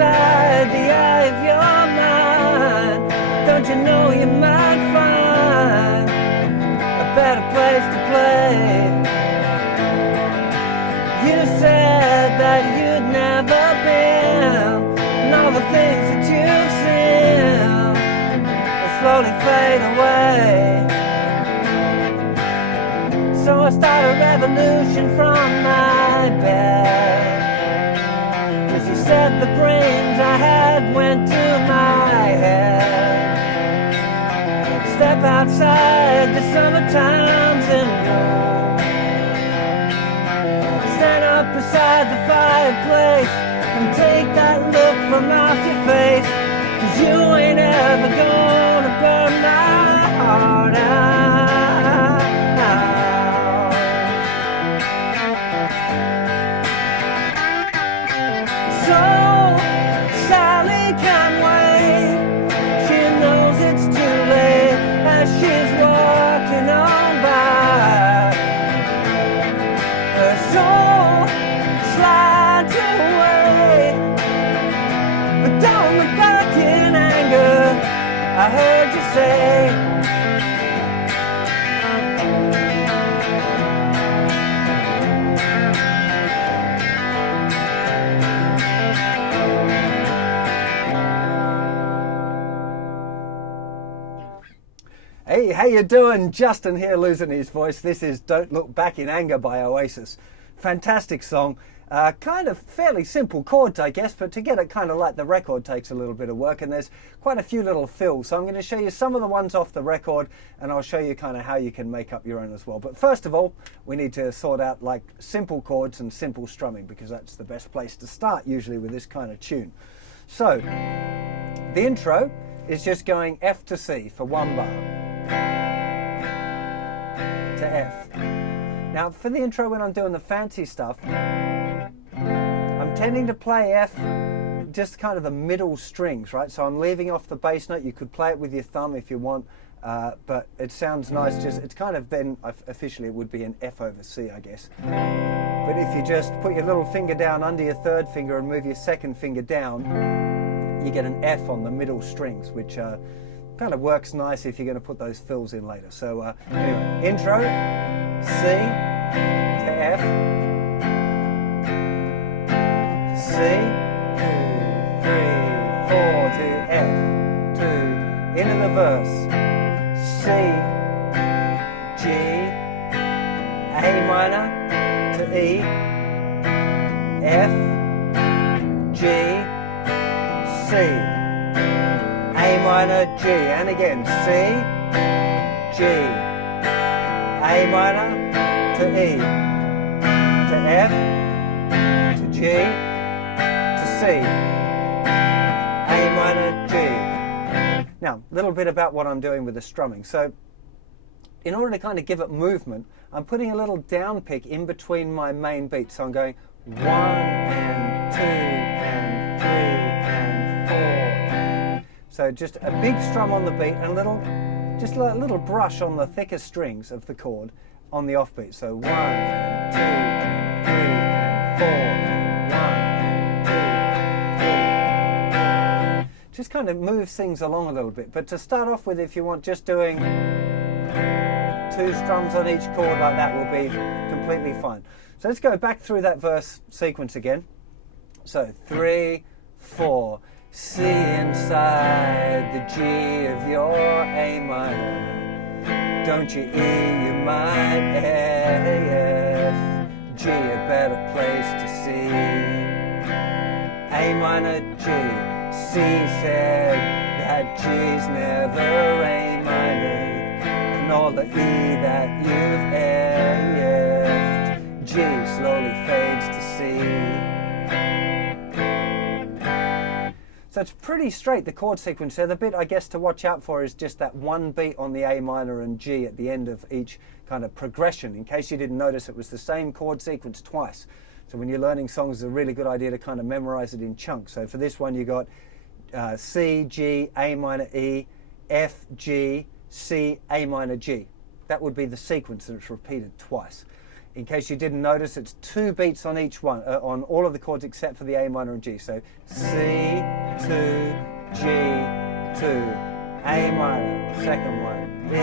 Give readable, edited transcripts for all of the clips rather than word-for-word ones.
inside the eye of your mind. Don't you know you might find a better place to play? You said that you'd never been, and all the things that you've seen will slowly fade away. So I start a revolution from my bed, 'cause you said the brains I had went to my head. Step outside the summer times and go. Stand up beside the fireplace and take that look from off your face, 'cause you ain't ever gonna burn my heart out. So Sally can wait, she knows it's too late as she's walking on by. Her soul slides away, but don't look back in anger, I heard you say. Hey, how you doing? Justin here, losing his voice. This is Don't Look Back in Anger by Oasis. Fantastic song. Kind of fairly simple chords, I guess, but to get it kind of like the record takes a little bit of work, and there's quite a few little fills. So I'm going to show you some of the ones off the record, and I'll show you kind of how you can make up your own as well. But first of all, we need to sort out like simple chords and simple strumming, because that's the best place to start usually with this kind of tune. So the intro is just going F to C for one bar, to F. Now for the intro, when I'm doing the fancy stuff, I'm tending to play F just kind of the middle strings, right? So I'm leaving off the bass note. You could play it with your thumb if you want, but it sounds nice. Just it's kind of then officially it would be an F over C, I guess. But if you just put your little finger down under your third finger and move your second finger down, you get an F on the middle strings, which kind of works nice if you're going to put those fills in later. So anyway, intro, C to F, C, 2, 3, 4 to F, 2, into the verse, C, G, A minor to E, F, G, C, A minor, G, and again, C, G, A minor to E, to F, to G, to C, A minor, G. Now, a little bit about what I'm doing with the strumming. So, in order to kind of give it movement, I'm putting a little down pick in between my main beats. So I'm going 1 and 2 and 3 and 4. So just a big strum on the beat and just a little brush on the thicker strings of the chord on the offbeat. So 1 and 2 and 3 and 4. 1, 2, 3. Just kind of moves things along a little bit. But to start off with, if you want just doing 2 strums on each chord like that will be completely fine. So let's go back through that verse sequence again. So 3, 4. C inside the G of your A minor. Don't you E, you might F. G, a better place to C. A minor, G. C said that G's never A minor. And all the E that you've F'd, G slowly fades to C. So it's pretty straight, the chord sequence there. The bit I guess to watch out for is just that one beat on the A minor and G at the end of each kind of progression. In case you didn't notice, it was the same chord sequence twice. So when you're learning songs, it's a really good idea to kind of memorize it in chunks. So for this one, you got C, G, A minor, E, F, G, C, A minor, G. That would be the sequence, and it's repeated twice. In case you didn't notice, it's 2 beats on each one, on all of the chords except for the A minor and G. So C, 2, G, 2, A minor, second one, E,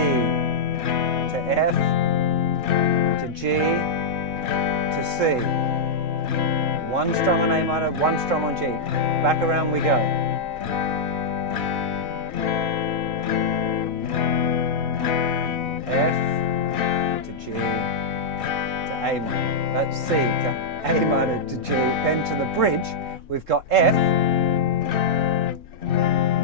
to F, to G, to C. 1 strum on A minor, 1 strum on G. Back around we go. F, to G, A minor, that's C to A minor to G, then to the bridge we've got F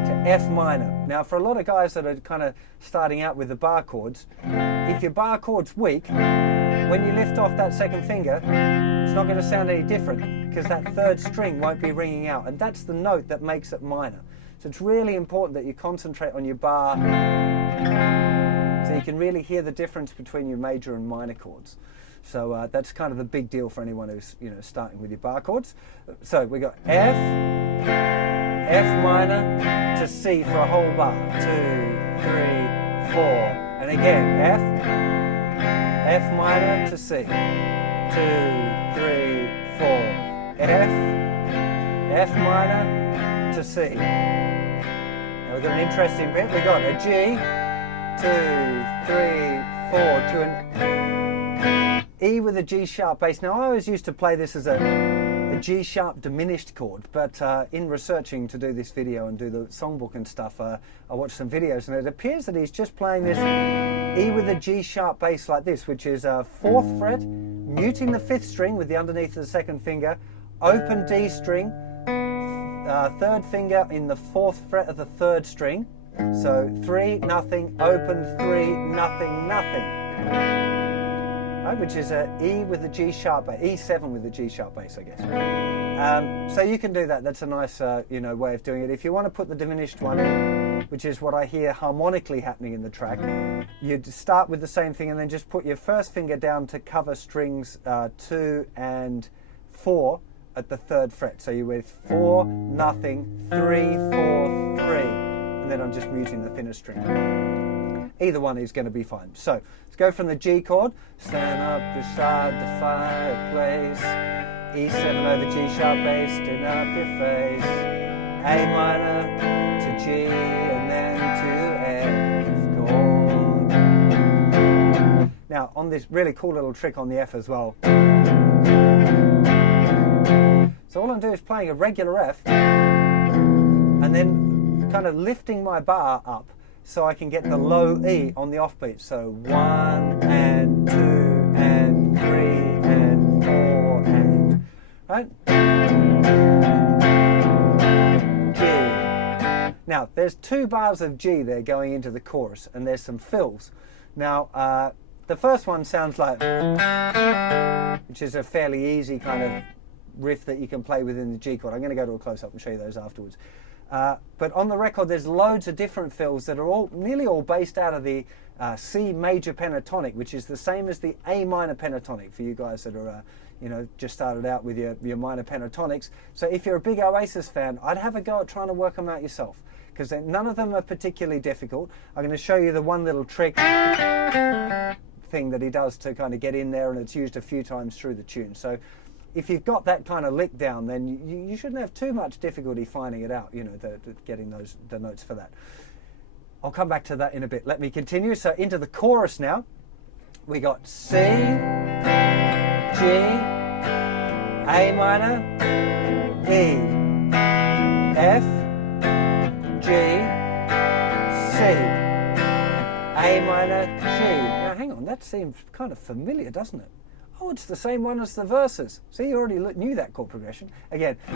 to F minor. Now for a lot of guys that are kind of starting out with the bar chords, if your bar chord's weak, when you lift off that second finger, it's not going to sound any different because that third string won't be ringing out, and that's the note that makes it minor. So it's really important that you concentrate on your bar so you can really hear the difference between your major and minor chords. So that's kind of the big deal for anyone who's starting with your bar chords. So we got F, F minor to C for a whole bar. 2, 3, 4, and again F, F minor to C. 2, 3, 4, F, F minor to C. Now we've got an interesting bit. We've got a G, 2, 3, 4 to an E with a G sharp bass. Now I always used to play this as a G sharp diminished chord, but in researching to do this video and do the songbook and stuff, I watched some videos and it appears that he's just playing this E with a G sharp bass like this, which is 4th fret, muting the 5th string with the underneath of the 2nd finger, open D string, 3rd finger in the 4th fret of the 3rd string, so 3, nothing, open 3, nothing, nothing. Right, which is a E with a G sharp bass, E7 with a G sharp bass, I guess. So you can do that. That's a nice, way of doing it. If you want to put the diminished one in, which is what I hear harmonically happening in the track, you'd start with the same thing and then just put your first finger down to cover strings 2 and 4 at the 3rd fret. So you're with 4, nothing, 3, 4, 3, and then I'm just muting the thinner string. Either one is going to be fine. So let's go from the G chord. Stand up beside the fireplace. E7 over G sharp bass. Turn up your face. A minor to G and then to F chord. Now on this really cool little trick on the F as well. So all I'm doing is playing a regular F and then kind of lifting my bar up so I can get the low E on the offbeat. So 1 and 2 and 3 and 4 and, right? G. Now there's 2 bars of G there going into the chorus and there's some fills. Now the first one sounds like, which is a fairly easy kind of riff that you can play within the G chord. I'm going to go to a close-up and show you those afterwards. But on the record there's loads of different fills that are nearly all based out of the C major pentatonic, which is the same as the A minor pentatonic for you guys that are just started out with your minor pentatonics. So if you're a big Oasis fan, I'd have a go at trying to work them out yourself, because none of them are particularly difficult. I'm going to show you the one little trick thing that he does to kind of get in there, and it's used a few times through the tune. So if you've got that kind of lick down, then you shouldn't have too much difficulty finding it out, getting the notes for that. I'll come back to that in a bit. Let me continue. So into the chorus now. We got C, G, A minor, E, F, G, C, A minor, G. Now hang on, that seems kind of familiar, doesn't it? Oh, it's the same one as the verses. See, you already knew that chord progression. Again, so,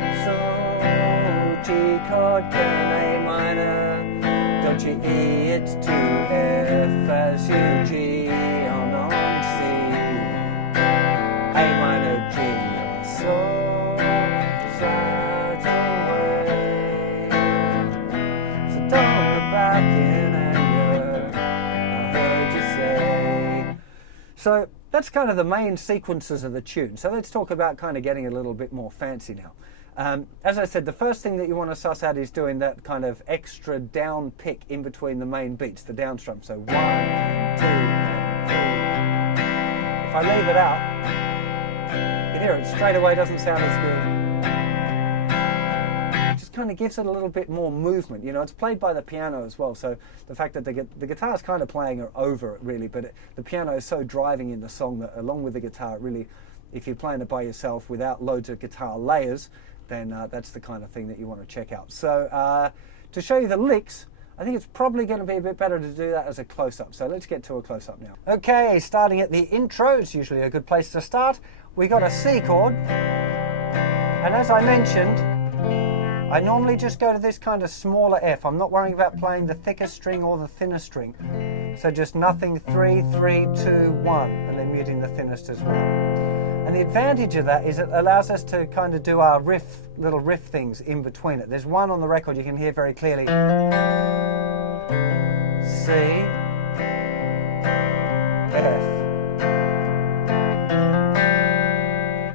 G chord, turn A minor, don't you E, it's 2 F as you G on C, A minor, G, so, such away. So don't look back in anger, I heard you say. So, that's kind of the main sequences of the tune. So let's talk about kind of getting a little bit more fancy now. As I said, the first thing that you want to suss out is doing that kind of extra down pick in between the main beats, the down strum. So 1, 2, 3. If I leave it out, can hear it straight away doesn't sound as good. It just kind of gives it a little bit more movement. You know, it's played by the piano as well, so the fact that the guitar is kind of playing over it really, but the piano is so driving in the song that along with the guitar, it really, if you're playing it by yourself without loads of guitar layers, then that's the kind of thing that you want to check out. So to show you the licks, I think it's probably going to be a bit better to do that as a close-up. So let's get to a close-up now. Okay, starting at the intro, it's usually a good place to start. We got a C chord, and as I mentioned, I normally just go to this kind of smaller F. I'm not worrying about playing the thicker string or the thinner string. So just nothing, 3, 3, 2, 1, and then muting the thinnest as well. And the advantage of that is it allows us to kind of do our little riff things in between it. There's one on the record you can hear very clearly. C, F.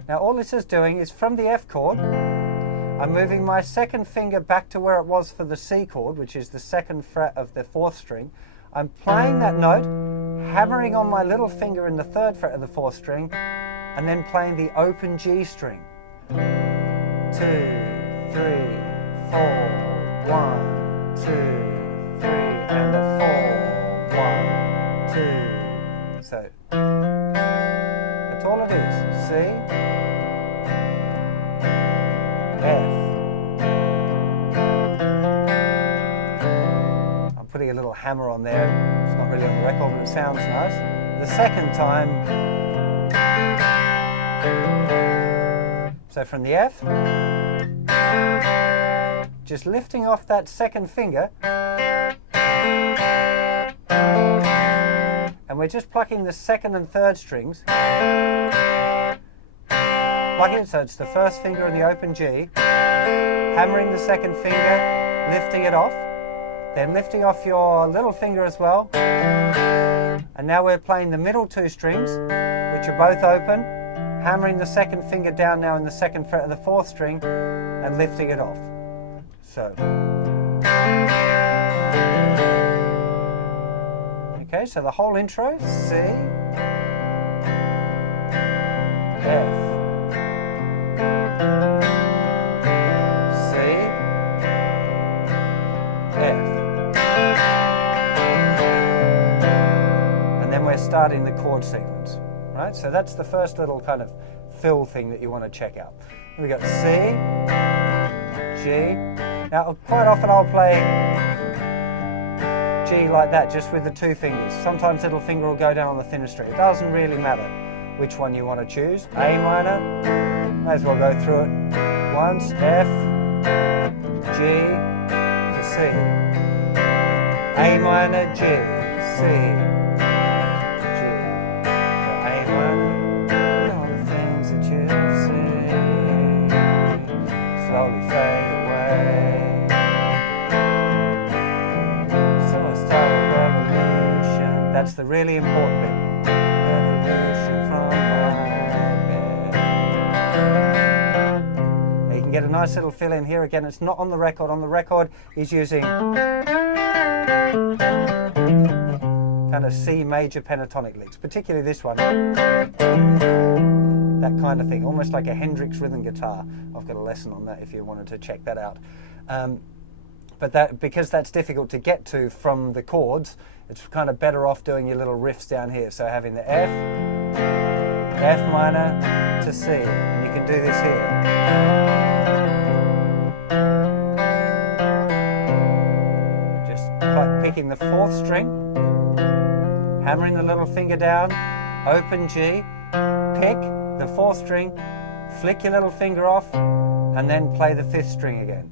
Now all this is doing is from the F chord, I'm moving my second finger back to where it was for the C chord, which is the second fret of the fourth string. I'm playing that note, hammering on my little finger in the third fret of the fourth string, and then playing the open G string. 2, 3, 4, 1, 2, 3, and a 4, 1, 2. So that's all it is. C, F. I'm putting a little hammer on there. It's not really on the record, but it sounds nice. The second time, so from the F, just lifting off that second finger, and we're just plucking the second and third strings, plucking it so it's the first finger in the open G, hammering the second finger, lifting it off, then lifting off your little finger as well, and now we're playing the middle two strings, which are both open, hammering the second finger down now in the second fret of the fourth string and lifting it off. So. Okay, so the whole intro, C, F, C, F. And then we're starting the chord sequence. Right, so that's the first little kind of fill thing that you want to check out. We got C, G. Now, quite often I'll play G like that, just with the two fingers. Sometimes little finger will go down on the thinner string. It doesn't really matter which one you want to choose. A minor, may as well go through it once. F, G to C. A minor, G, C. Slowly fade away. So I start a revolution. That's the really important bit. Revolution from my bed. Now you can get a nice little fill in here. Again, it's not on the record. On the record, he's using kind of C major pentatonic licks, particularly this one. That kind of thing, almost like a Hendrix rhythm guitar. I've got a lesson on that if you wanted to check that out. But because that's difficult to get to from the chords, it's kind of better off doing your little riffs down here. So having the F, F minor to C, and you can do this here. Just picking the fourth string, hammering the little finger down, open G, pick the fourth string, flick your little finger off, and then play the fifth string again.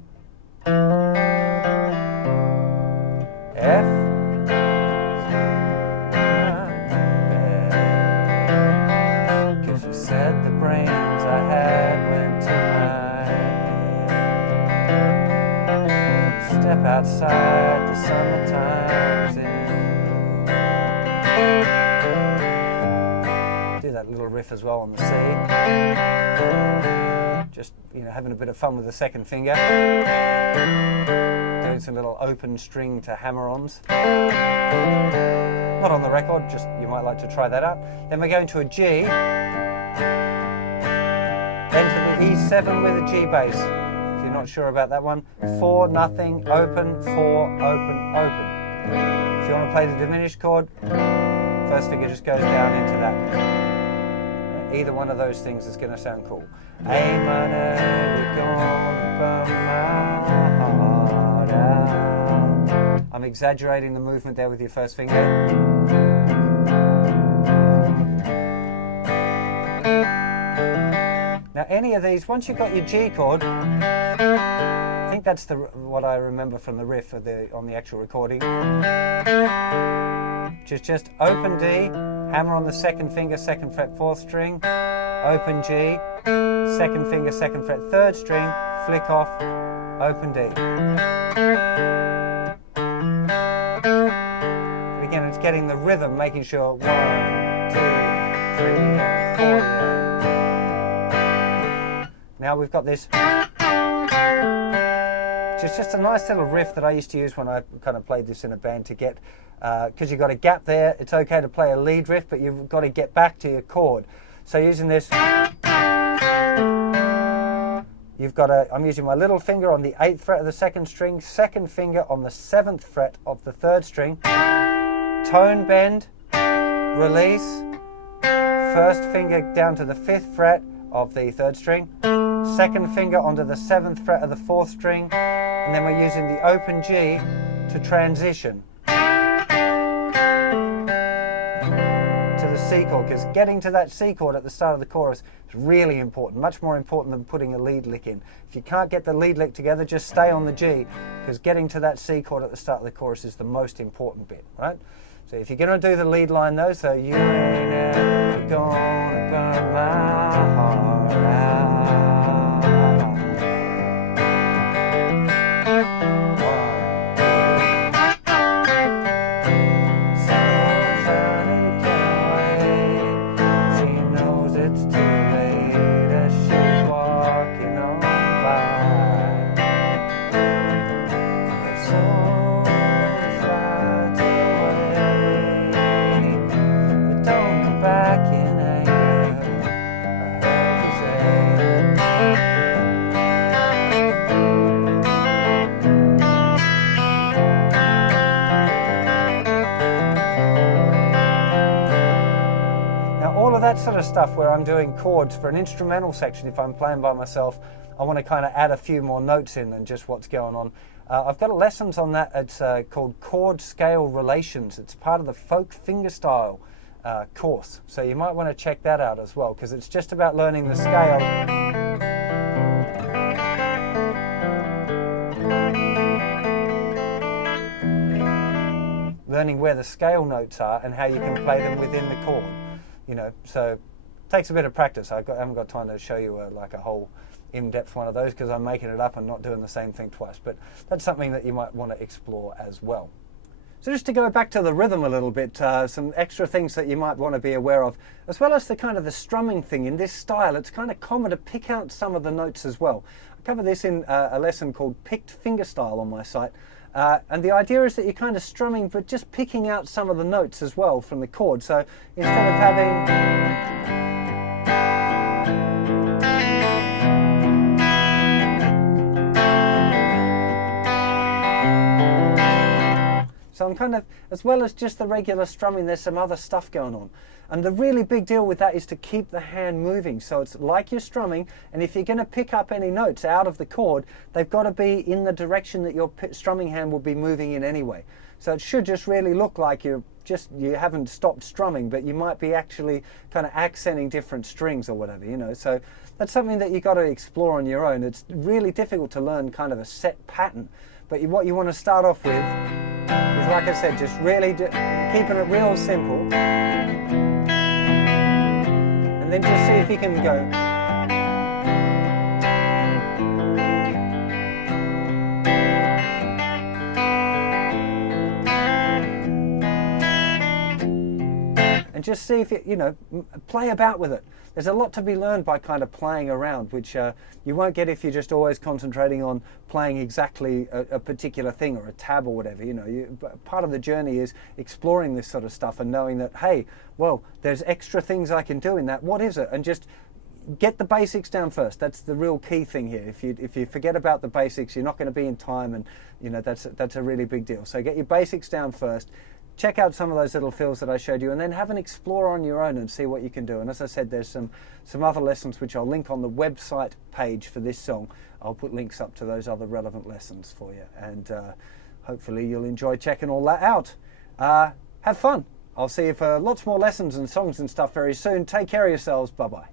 F, because you said the brains I had went to my head. Step outside the summertime's in. Do that little riff as well on the C. Just, having a bit of fun with the second finger. Doing some little open string to hammer-ons. Not on the record, just you might like to try that out. Then we're going to a G. E7 with a G bass, if you're not sure about that one. 4, nothing, open, 4, open, open. If you want to play the diminished chord, first finger just goes down into that. Either one of those things is going to sound cool. A minor, you're gonna burn my heart out. I'm exaggerating the movement there with your first finger. Now any of these, once you've got your G chord, I think that's what I remember from the riff on the actual recording. Just open D, hammer on the second finger, 2nd fret, 4th string, open G, 2nd finger, 2nd fret, 3rd string, flick off, open D. But again, it's getting the rhythm, making sure 1, 2, 3, 4, yeah. Now we've got this. It's just a nice little riff that I used to use when I kind of played this in a band to get, because you've got a gap there, it's okay to play a lead riff, but you've got to get back to your chord. So using this, I'm using my little finger on the 8th fret of the 2nd string, 2nd finger on the 7th fret of the 3rd string, tone bend, release, 1st finger down to the 5th fret of the 3rd string, 2nd finger onto the 7th fret of the 4th string, and then we're using the open G to transition to the C chord, because getting to that C chord at the start of the chorus is really important, much more important than putting a lead lick in. If you can't get the lead lick together, just stay on the G, because getting to that C chord at the start of the chorus is the most important bit, right? So if you're going to do the lead line though, so you ain't ever gonna burn my heart out. That sort of stuff where I'm doing chords for an instrumental section, if I'm playing by myself, I want to kind of add a few more notes in than just what's going on. I've got lessons on that. It's called Chord Scale Relations. It's part of the folk fingerstyle course. So you might want to check that out as well, because it's just about learning the scale. Learning where the scale notes are and how you can play them within the chord. You know, so it takes a bit of practice. I haven't got time to show you like a whole in-depth one of those, because I'm making it up and not doing the same thing twice. But that's something that you might want to explore as well. So just to go back to the rhythm a little bit, some extra things that you might want to be aware of, as well as the kind of the strumming thing. In this style, it's kind of common to pick out some of the notes as well. I cover this in a lesson called Picked Fingerstyle on my site. And the idea is that you're kind of strumming, but just picking out some of the notes as well from the chord. So instead of having... So I'm kind of, as well as just the regular strumming, there's some other stuff going on. And the really big deal with that is to keep the hand moving. So it's like you're strumming, and if you're going to pick up any notes out of the chord, they've got to be in the direction that your strumming hand will be moving in anyway. So it should just really look like you haven't stopped strumming, but you might be actually kind of accenting different strings or whatever, you know. So that's something that you've got to explore on your own. It's really difficult to learn kind of a set pattern. But what you want to start off with is, like I said, just really keeping it real simple. And then just see if you can go. And just see if you know, play about with it. There's a lot to be learned by kind of playing around, which you won't get if you're just always concentrating on playing exactly a particular thing or a tab or whatever. You know, part of the journey is exploring this sort of stuff and knowing that, hey, well, there's extra things I can do in that. What is it? And just get the basics down first. That's the real key thing here. If you forget about the basics, you're not going to be in time, and you know that's a really big deal. So get your basics down first. Check out some of those little fills that I showed you, and then have an explore on your own and see what you can do. And as I said, there's some other lessons which I'll link on the website page for this song. I'll put links up to those other relevant lessons for you, and hopefully you'll enjoy checking all that out. Have fun. I'll see you for lots more lessons and songs and stuff very soon. Take care of yourselves. Bye-bye.